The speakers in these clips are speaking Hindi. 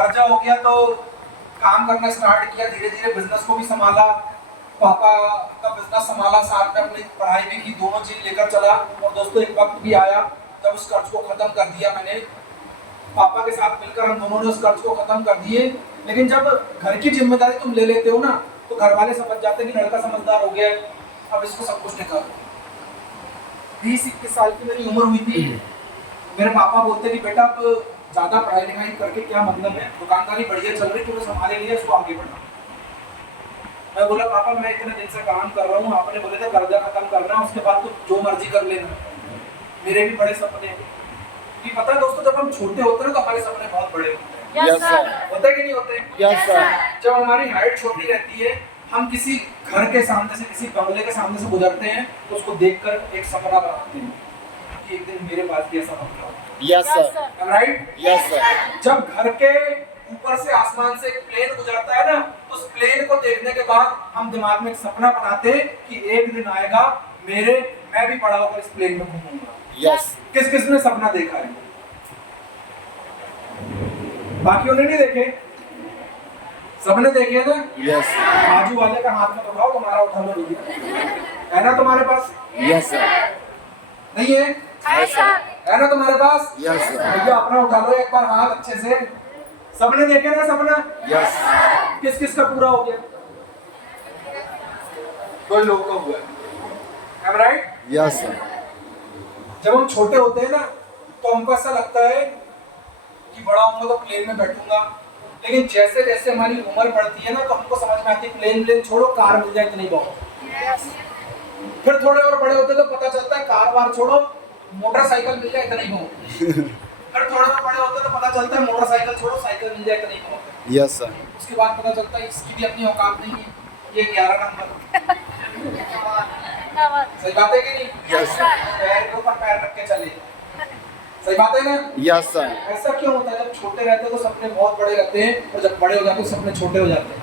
कर्जा हो गया तो काम करना स्टार्ट किया, धीरे धीरे बिजनेस को भी संभाला, पापा का बिजनेस संभाला, साथ में अपनी पढ़ाई भी की, दोनों चीज लेकर चला। और दोस्तों एक वक्त भी आया जब उस कर्ज को खत्म कर दिया मैंने, पापा के साथ मिलकर हम दोनों ने उस कर्ज को खत्म कर दिए। लेकिन जब घर की जिम्मेदारी तुम ले लेते हो ना, तो घर वाले समझ जाते हैं कि लड़का समझदार हो गया है, अब इसको सब कुछ निकालो। 20-21 साल की मेरी उम्र हुई थी। मेरे पापा बोलते कि बेटा अब ज्यादा पढ़ाई लिखाई करके क्या मतलब है, दुकानदारी बढ़िया चल रही, तुम्हें संभाले लिया, इसको आगे बढ़ा। मैं बोला पापा मैं इतने दिन से काम कर रहा हूँ, आपने बोले थे कर्जा खत्म करना है, उसके बाद तो जो मर्जी कर लेना। मेरे भी बड़े सपने हैं कि पता है दोस्तों, जब हम छोटे होते हैं तो हमारे सपने बहुत बड़े होते हैं। Yes sir. होते हैं कि नहीं होते? Yes sir. जब हमारी हाइट छोटी रहती है, हम किसी घर के सामने से, किसी बंगले के सामने से गुजरते हैं तो उसको देखकर एक सपना बनाते हैं कि एक दिन मेरे पास भी ऐसा बंगला हो। Yes sir. Right? Yes sir. जब घर के ऊपर से आसमान से एक प्लेन गुजरता है ना, तो उस प्लेन को देखने के बाद हम दिमाग में एक सपना बनाते हैं कि एक दिन आएगा मैं भी बड़ा होकर इस प्लेन में घूमूंगा। यस। किस किस ने सपना देखा है? बाकियों ने नहीं देखे? सबने देखे ना? यस। बाजू वाले का हाथ में उठाओ, तुम्हारा उठा लो, है ना तुम्हारे पास? Yes sir. नहीं है? है ना तुम्हारे पास? Yes sir. भैया अपना उठा लो एक बार हाथ अच्छे से। सबने देखे ना सपना? यस। किस किस का पूरा हो गया? कोई लोग का हुआ है, राइट? Yes sir. जब हम छोटे होते हैं ना, तो हमको ऐसा लगता है कि बड़ा होऊंगा तो प्लेन में बैठूंगा। लेकिन जैसे जैसे हमारी उम्र बढ़ती है ना, तो हमको समझ में आती है प्लेन छोड़ो, कार मिल जाए इतनी बहुत। फिर थोड़े और बड़े होते तो पता चलता है कार वार छोड़ो, मोटरसाइकिल मिल जाए इतना ही बहुत। फिर थोड़े और बड़े होते तो पता चलता है मोटरसाइकिल छोड़ो, साइकिल मिल जाए इतना ही बहुत। Yes sir. उसके बाद पता चलता है इसकी भी अपनी औकात नहीं है, ये 11 नंबर। सही बात है कि नहीं? यस। पैर के ऊपर पैर रख के चले, सही बात है ना? Yes sir. ऐसा क्यों होता है? जब छोटे रहते हैं तो सपने बहुत बड़े रहते हैं, और जब बड़े हो जाते हैं सपने छोटे हो जाते हैं।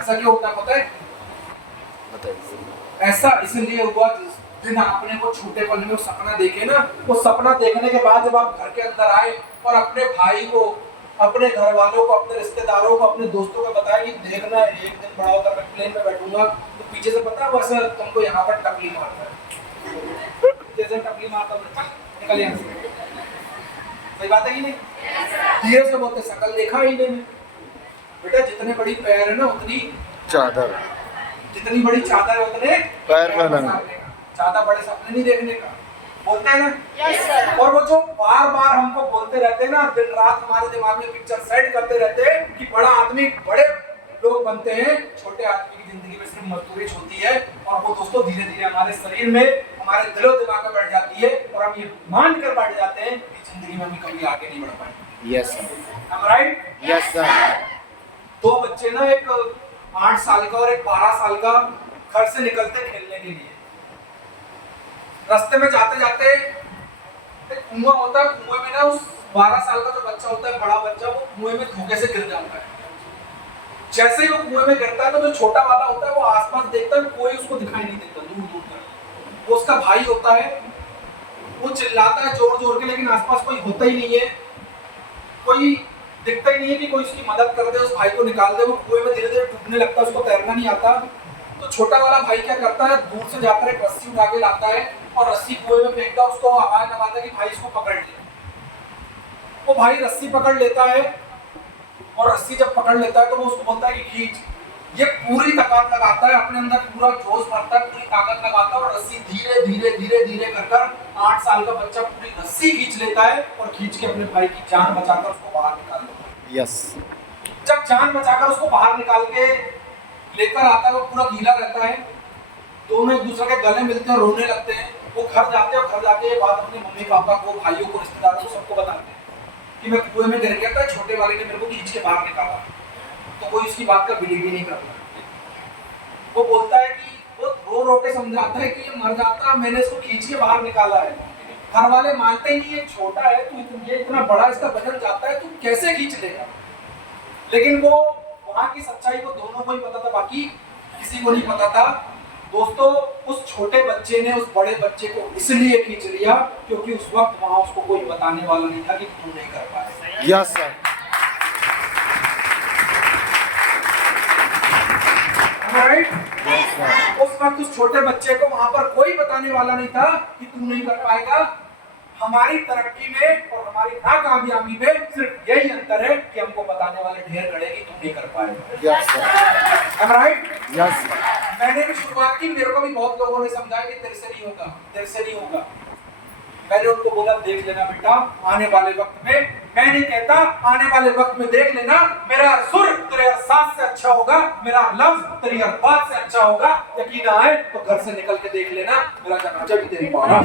ऐसा क्यों होता है पता है? बताइए। ऐसा इसलिए हुआ जिस दिन आपने वो छोटे पल में वो सपना देखे ना, वो सपना देखने के बाद जब आप घर के अंदर आए और अपने भाई को, अपने घर वालों को, अपने रिश्तेदारों को, अपने दोस्तों को बताया कि देखना एक दिन बड़ा होकर मैं प्लेन में बैठूंगा, तो पीछे से पता है वो ऐसा तुमको यहाँ पर टकली मारता है, जैसे टकली मारता है, निकल यहाँ से। सही बात है कि नहीं? धीरे से बोलते शकल देखा ही नहीं बेटा, जितने बड़ी पैर है ना उतनी चादर, जितनी बड़ी चादर है उतने पैर फैलाना। ज्यादा बड़े सपने नहीं देखने का, बोलते हैं ना? Yes sir. और वो जो बार बार हमको बोलते रहते हैं ना, दिन रात हमारे दिमाग में पिक्चर सेट करते रहते हैं कि बड़ा आदमी, बड़े लोग बनते हैं, छोटे आदमी की जिंदगी में सिर्फ मजदूरी होती है। और वो दोस्तों धीरे धीरे हमारे शरीर में, हमारे दिलो दिमाग में बैठ जाती है, और हम ये मान कर बैठ जाते हैं कि जिंदगी में हम कभी आगे नहीं बढ़ पाएंगे। Yes sir. Right? Yes sir. दो बच्चे ना, एक 8 साल का और एक 12 साल का, घर से निकलते खेलने के लिए। रास्ते में जाते जाते एक कुआं होता है, कुएं में ना उस 12 साल का जो बच्चा होता है, बड़ा बच्चा, वो कुएं में धोखे से गिर जाता है। जैसे ही वो कुएं में गिरता है तो जो छोटा वाला होता है वो आसपास देखता है, कोई उसको दिखाई नहीं देता दूर दूर तक। वो उसका भाई होता है, वो चिल्लाता है जोर जोर के, लेकिन आसपास कोई होता ही नहीं है, कोई दिखता ही नहीं है कि कोई उसकी मदद कर दे, उस भाई को निकाल दे। वो कुएं में धीरे धीरे डूबने लगता है, उसको तैरना नहीं आता। तो छोटा वाला भाई क्या करता है, दूर से जाकर एक रस्सी उठा के लाता है और रस्सी कुएं में फेंकता है, उसको आवाज लगाता है कि भाई इसको पकड़ ले। वो भाई रस्सी पकड़ लेता है, और रस्सी जब पकड़ लेता है तो वो उसको बोलता है कि खींच। ये पूरी ताकत लगाता है, अपने अंदर पूरा जोश भरता है, पूरी ताकत लगाता है, और रस्सी धीरे धीरे धीरे धीरे कर 8 साल का बच्चा पूरी रस्सी खींच लेता है, और खींच के अपने भाई की जान बचाकर उसको बाहर निकाल देता है। यस। जब जान बचाकर उसको बाहर निकाल के लेकर आता है, वो पूरा गीला रहता है, दोनों एक दूसरे के गले मिलते हैं, रोने लगते हैं। वो घर जाते हैं, और घर जाके ये बात अपने मम्मी पापा को, भाइयों को, रिश्तेदारों को, सबको बताते हैं कि मैं कुएं में गिर गया था, छोटे वाले ने मेरे को खींच के बाहर निकाला। तो कोई उसकी बात का बिलीव ही नहीं करता। वो बोलता है कि वो रो रो के समझाता है कि ये मर जाता, मैंने इसको खींच के बाहर निकाला है। घर वाले मानते ही नहीं, ये छोटा है, तू ये इतना बड़ा, इसका वजन जाता है, तू कैसे खींच लेगा? लेकिन वो वहां की सच्चाई को दोनों को ही पता था, बाकी किसी को नहीं पता था। दोस्तों उस छोटे बच्चे ने उस बड़े बच्चे को इसलिए खींच लिया क्योंकि उस वक्त वहां उसको कोई बताने वाला नहीं था कि तुम नहीं कर पाए। Yes sir. राइट? उस वक्त उस छोटे बच्चे को वहां पर कोई बताने वाला नहीं था कि तू नहीं कर पाएगा। हमारी तरक्की में और हमारी नाकामयाबी में सिर्फ यही अंतर है कि हमको बताने वाले ढेर खड़े कि तू नहीं कर पाएगा। Yes sir, right? यस मैंने भी शुरुआत की, मेरे को भी बहुत लोगों ने समझाया कि तेरे से नहीं होगा, तेरे से नहीं होगा। मैंने उनको बोला देख लेना बेटा, आने वाले वक्त में, मैं नहीं कहता आने वाले वक्त में देख लेना, मेरा सुर तेरे एहसास से अच्छा होगा, मेरा लफ्ज तेरी हर बात से अच्छा होगा। यकीन आए तो घर से निकल के देख लेना, मेरा जनाजा भी तेरी पढ़ा।